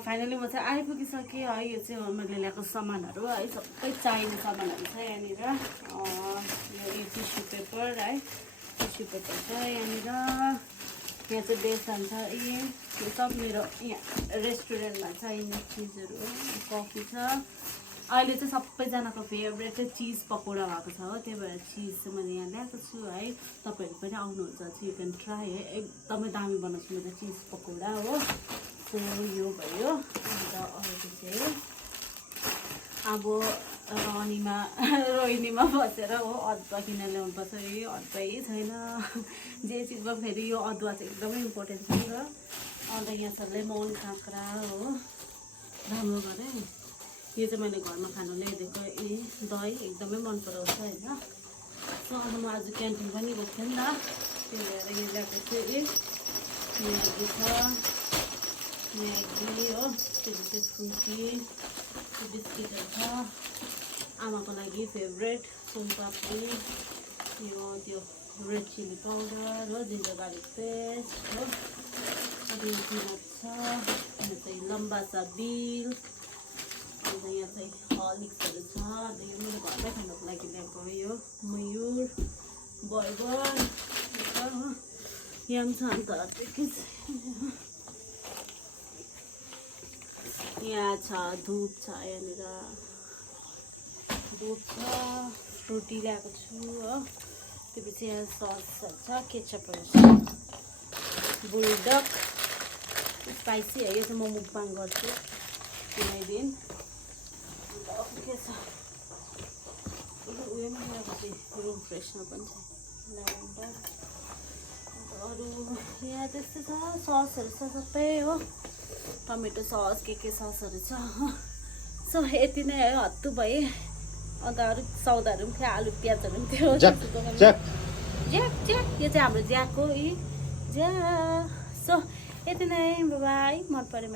Finally म चाहिँ आइपुगिसकेँ है। यो चाहिँ मैले ल्याएको सामानहरू है, सबै चाहिने सामानहरू छ यहाँनिर। यो टिस्यु पेपर है, टिस्यु पेपर छ यहाँनिर। यहाँ चाहिँ बेसन छ, यो सब मेरो यहाँ रेस्टुरेन्टमा चाहिने चिजहरू हो। कफी छ। अहिले चाहिँ सबैजनाको फेभरेट चाहिँ चिज पकौडा भएको छ हो, त्यही भएर चिज चाहिँ मैले यहाँ ल्याएको छु है। तपाईँहरू पनि आउनुहुन्छ चाहिँ यु क्यान ट्राई है, एकदमै दामी बनाउँछु मैले चिज पकौडा हो। सो यो भयो। अन्त अरू चाहिँ अब रोहिणीमा बसेर हो अदुवा किनेर ल्याउनुपर्छ। यो अदुवै छैन, जे चिजमा फेरि यो अदुवा चाहिँ एकदमै इम्पोर्टेन्ट छ नि त। अन्त यहाँ छ लेमन काँक्रा हो, राम्रो गरेँ। यो चाहिँ मैले घरमा खानु ल्याइदिएको दही एकदमै मन पराउँछ होइन। सो अब म आज क्यान्टिन पनि गएको थिएँ नि त, त्यही भएर यो ल्याएको छु। म्यागी छ, म्यागी हो, त्यो चाहिँ फ्रुटी, बिस्किटहरू छ। आमाको लागि फेभरेट सोनपापडी, यो त्यो रेड चिली पाउडर हो, जिन्जर गार्लिक पेस्ट हो। अनि पिनट छ, यो चाहिँ लम्बा छ बिल। अन्त यहाँ चाहिँ हर्लिक्सहरू छ। अन्त यो मैले घरमै खानको लागि ल्याएको यो मयुर बर्गर हो, यहाँ छ। अन्त के छ यहाँ छ, धुप छ यहाँनिर, धुप छ। फ्रुटी ल्याएको छु हो। त्यसपछि यहाँ ससहरू छ, केचपहरू छ। बुलडक स्पाइसी है, यो चाहिँ म मुकबाङ गर्छु कुनै दिन। अन्त अरू के छ, उयो पनि ल्याएको थिएँ, रुम फ्रेसनर पनि छ, ल्याभेन्डर। अन्त अरू यहाँ त्यस्तै छ, ससहरू छ सबै हो, टमेटो सस के ससहरू छ। सो यति नै है, हत्तु भए। अन्त अरू सौदाहरू पनि थियो, आलु प्याजहरू पनि थियो। ज्याक ज्याक यो चाहिँ हाम्रो ज्याक हो, ज्याक। सो यति नै, बाई। मन पऱ्यो।